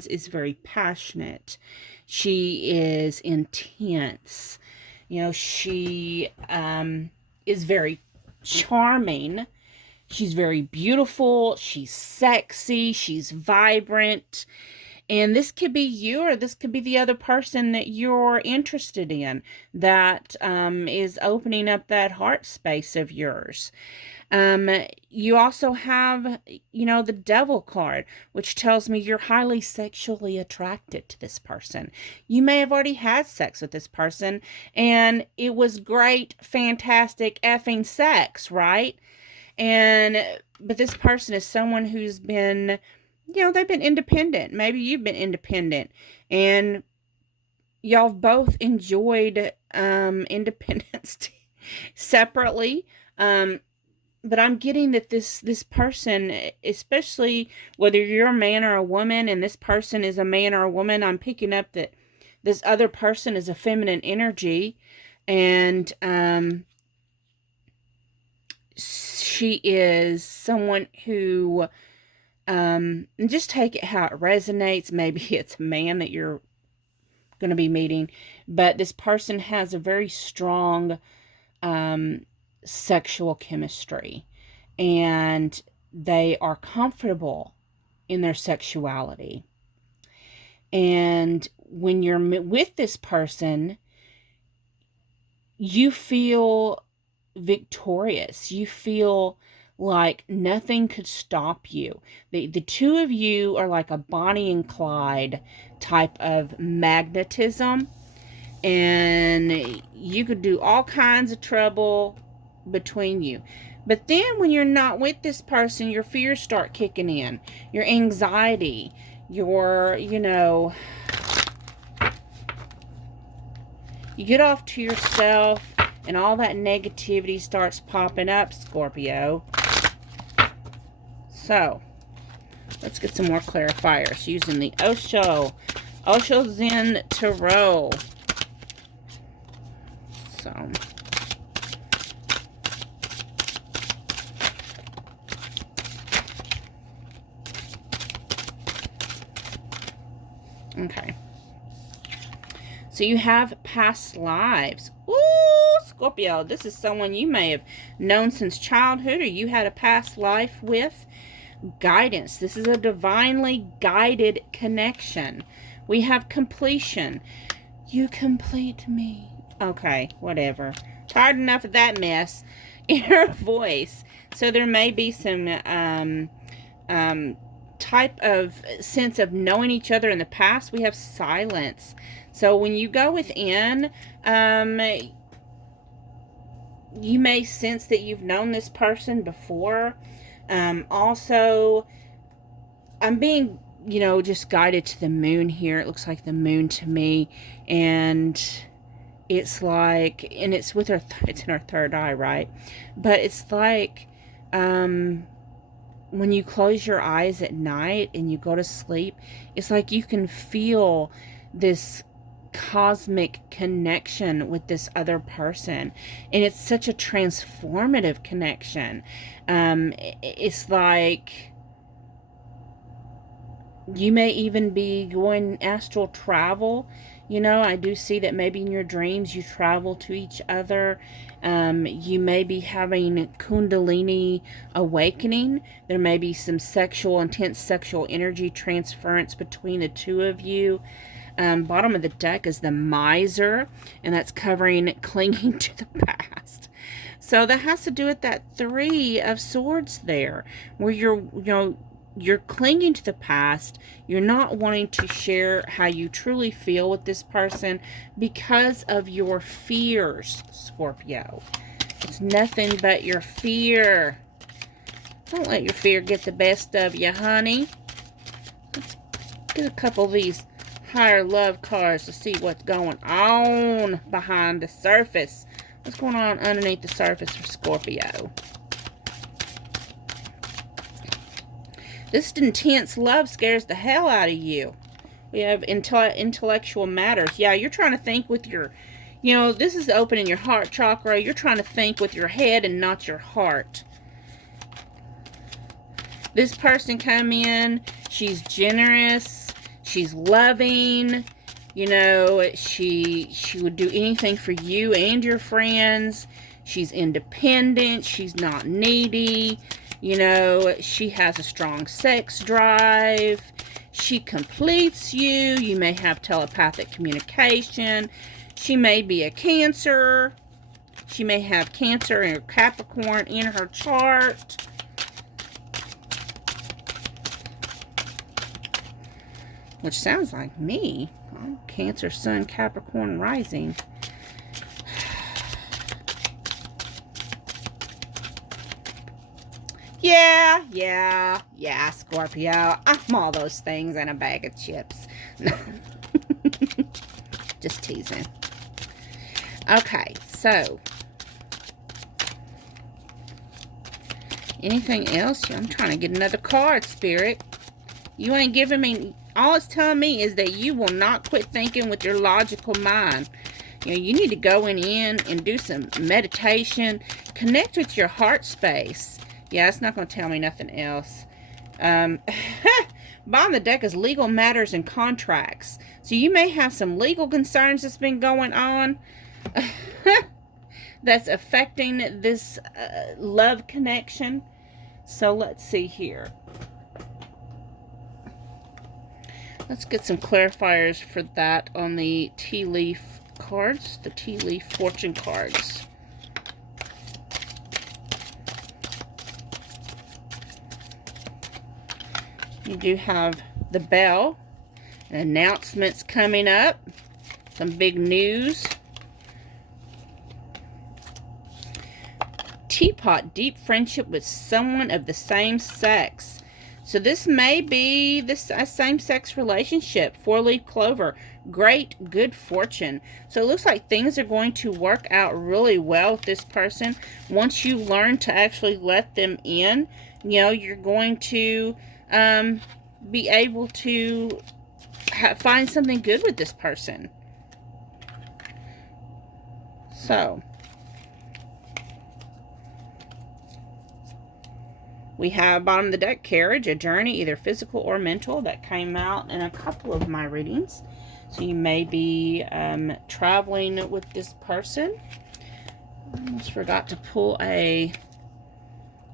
is very passionate. She is intense. You know, she is very charming. She's very beautiful. She's sexy. She's vibrant. And this could be you, or this could be the other person that you're interested in that is opening up that heart space of yours. You also have, you know, the Devil card, which tells me you're highly sexually attracted to this person. You may have already had sex with this person, and it was great, fantastic effing sex, right? But this person is someone who's been, you know, they've been independent. Maybe you've been independent, and y'all have both enjoyed independence separately. But I'm getting that this person, especially whether you're a man or a woman, and this person is a man or a woman, I'm picking up that this other person is a feminine energy, and she is someone who, just take it how it resonates. Maybe it's a man that you're going to be meeting, but this person has a very strong sexual chemistry, and they are comfortable in their sexuality. And when you're with this person, you feel victorious. You feel like nothing could stop you. The two of you are like a Bonnie and Clyde type of magnetism, and you could do all kinds of trouble between you. But then when you're not with this person, your fears start kicking in, your anxiety, you're, you know, you get off to yourself and all that negativity starts popping up, Scorpio. So, let's get some more clarifiers using the Osho Zen Tarot. So, okay. So you have past lives. Ooh, Scorpio, this is someone you may have known since childhood or you had a past life with. Guidance. This is a divinely guided connection. We have completion. You complete me. Okay, whatever. Tired enough of that mess. Inner voice. So there may be some type of sense of knowing each other in the past. We have silence. So when you go within, you may sense that you've known this person before. Also, I'm being, you know, just guided to the moon here. It looks like the moon to me. And it's like, and it's with her, it's in her third eye, right? But it's like, when you close your eyes at night and you go to sleep, it's like you can feel this cosmic connection with this other person, and it's such a transformative connection. It's like you may even be going astral travel. You know, I do see that maybe in your dreams you travel to each other. You may be having Kundalini awakening. There may be some intense sexual energy transference between the two of you. Bottom of the deck is the Miser, and that's covering clinging to the past. So that has to do with that Three of Swords there, where you're clinging to the past. You're not wanting to share how you truly feel with this person because of your fears, Scorpio. It's nothing but your fear. Don't let your fear get the best of you, honey. Let's get a couple of these higher love cards to see what's going on behind the surface. What's going on underneath the surface for Scorpio? This intense love scares the hell out of you. We have intellectual matters. Yeah, you're trying to think with your, you know, this is opening your heart chakra. You're trying to think with your head and not your heart. This person come in, she's generous, she's loving, you know, she would do anything for you and your friends. She's independent, she's not needy. You know, she has a strong sex drive. She completes you. You may have telepathic communication. She may be a Cancer. She may have Cancer and Capricorn in her chart. Which sounds like me. I'm Cancer, Sun, Capricorn, Rising. Yeah, Scorpio. I'm all those things in a bag of chips. Just teasing. Okay, so. Anything else? I'm trying to get another card, Spirit. You ain't giving me... All it's telling me is that you will not quit thinking with your logical mind. You know, you need to go in and do some meditation. Connect with your heart space. Yeah, it's not going to tell me nothing else. Bottom the deck is legal matters and contracts. So you may have some legal concerns that's been going on that's affecting this love connection. So let's see here. Let's get some clarifiers for that on the tea leaf cards, the tea leaf fortune cards. You do have the bell, announcements coming up, some big news. Teapot, deep friendship with someone of the same sex. So this may be this same-sex relationship. 4-leaf clover. Great, good fortune. So it looks like things are going to work out really well with this person. Once you learn to actually let them in, you know, you're going to be able to find something good with this person. So we have bottom of the deck, carriage, a journey, either physical or mental. That came out in a couple of my readings. So you may be traveling with this person. I almost forgot to pull a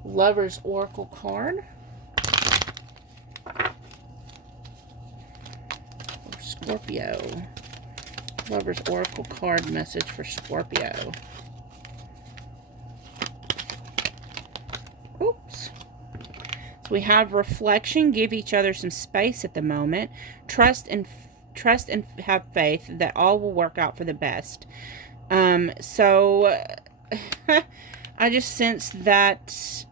Lover's Oracle card. For Scorpio. Lover's Oracle card message for Scorpio. Oops. So we have reflection. Give each other some space at the moment. Trust and have faith that all will work out for the best. So I just sense that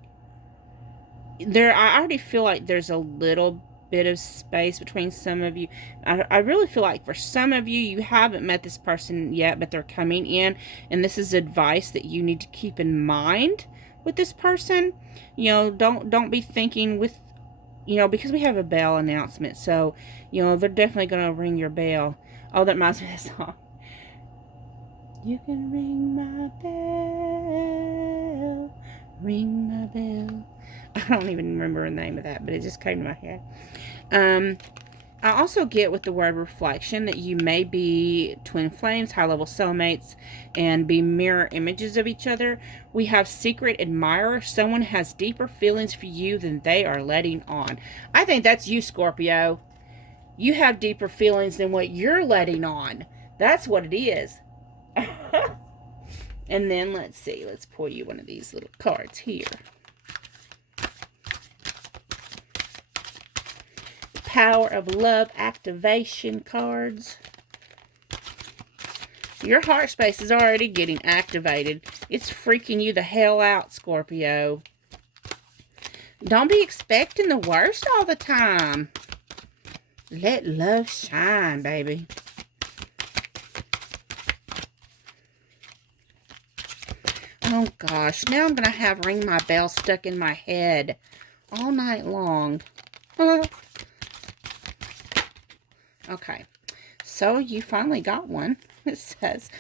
I already feel like there's a little bit of space between some of you. I really feel like for some of you, you haven't met this person yet, but they're coming in, and this is advice that you need to keep in mind with this person. You know, don't be thinking with, you know, because we have a bell announcement, so, you know, they're definitely going to ring your bell. Oh, that reminds me of that song. You can ring my bell, ring my bell. I don't even remember the name of that, but it just came to my head. I also get with the word reflection that you may be twin flames, high-level soulmates, and be mirror images of each other. We have secret admirer. Someone has deeper feelings for you than they are letting on. I think that's you, Scorpio. You have deeper feelings than what you're letting on. That's what it is. And then, let's see. Let's pull you one of these little cards here. Power of Love activation cards. Your heart space is already getting activated. It's freaking you the hell out, Scorpio. Don't be expecting the worst all the time. Let love shine, baby. Oh, gosh. Now I'm going to have Ring My Bell stuck in my head all night long. Okay, so you finally got one. It says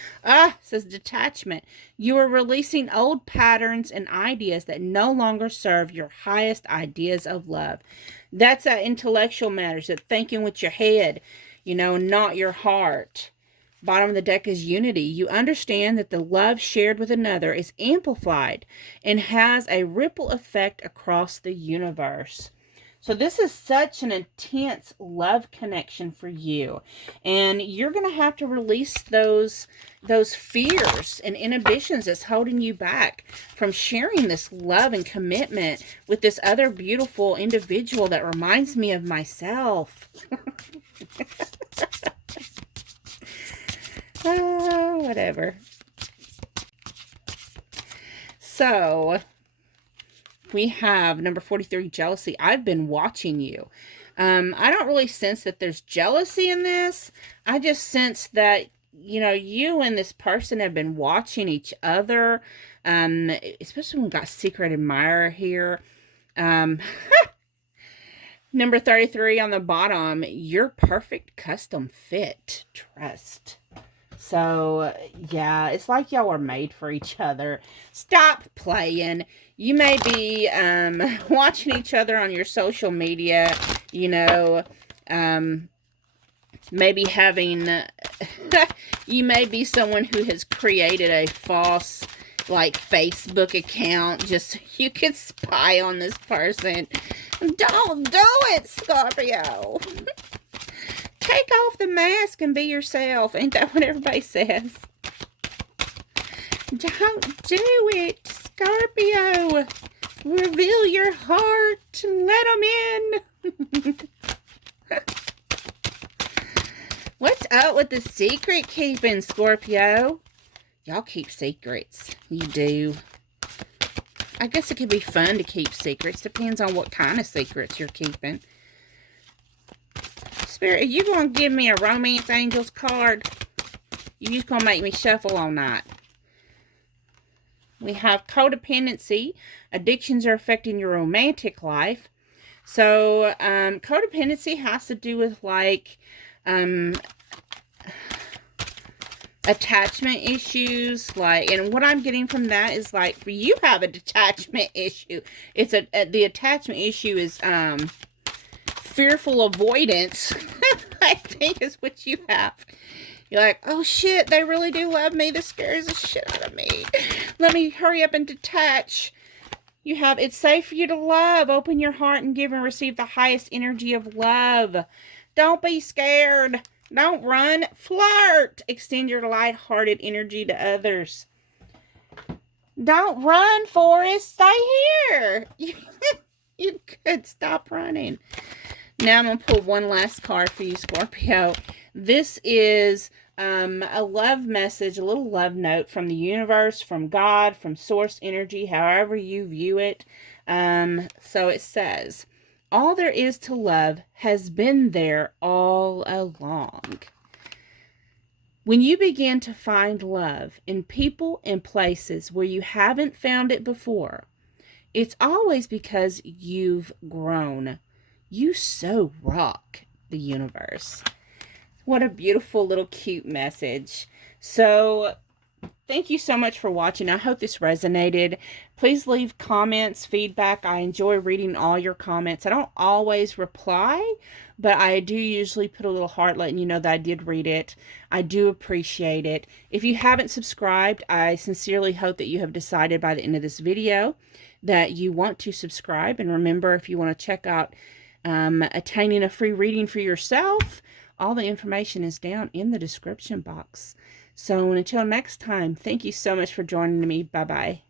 detachment. You are releasing old patterns and ideas that no longer serve your highest ideas of love. That's intellectual matters, that thinking with your head, you know, not your heart. Bottom of the deck is unity. You understand that the love shared with another is amplified and has a ripple effect across the universe. So this is such an intense love connection for you. And you're going to have to release those fears and inhibitions that's holding you back from sharing this love and commitment with this other beautiful individual that reminds me of myself. Oh, whatever. So we have number 43, jealousy. I've been watching you. I don't really sense that there's jealousy in this. I just sense that, you know, you and this person have been watching each other. Especially when we got secret admirer here. Number 33 on the bottom, your perfect custom fit. Trust. So, yeah, it's like y'all are made for each other. Stop playing. You may be watching each other on your social media, you know, maybe having, you may be someone who has created a false, like, Facebook account just so you can spy on this person. Don't do it, Scorpio. Take off the mask and be yourself. Ain't that what everybody says? Don't do it, Scorpio. Reveal your heart. Let them in. What's up with the secret keeping, Scorpio? Y'all keep secrets. You do. I guess it could be fun to keep secrets. Depends on what kind of secrets you're keeping. Spirit, are you going to give me a Romance Angels card? You just going to make me shuffle all night. We have codependency. Addictions are affecting your romantic life. So, codependency has to do with, like, attachment issues. Like, and what I'm getting from that is, like, for you have a detachment issue. It's the attachment issue is, fearful avoidance. I think is what you have. You're like, oh shit, they really do love me. This scares the shit out of me. Let me hurry up and detach. You have, it's safe for you to love. Open your heart and give and receive the highest energy of love. Don't be scared. Don't run. Flirt. Extend your light-hearted energy to others. Don't run, Forrest. Stay here. You could stop running. Now I'm going to pull one last card for you, Scorpio. This is a love message, a little love note from the universe, from God, from source energy, however you view it. So it says, all there is to love has been there all along. When you begin to find love in people and places where you haven't found it before, it's always because you've grown. You so rock, the universe. What a beautiful little cute message. So, thank you so much for watching. I hope this resonated. Please leave comments, feedback. I enjoy reading all your comments. I don't always reply, but I do usually put a little heart letting you know that I did read it. I do appreciate it. If you haven't subscribed, I sincerely hope that you have decided by the end of this video that you want to subscribe. And remember, if you want to check out attaining a free reading for yourself, all the information is down in the description box. So until next time, thank you so much for joining me. Bye-bye.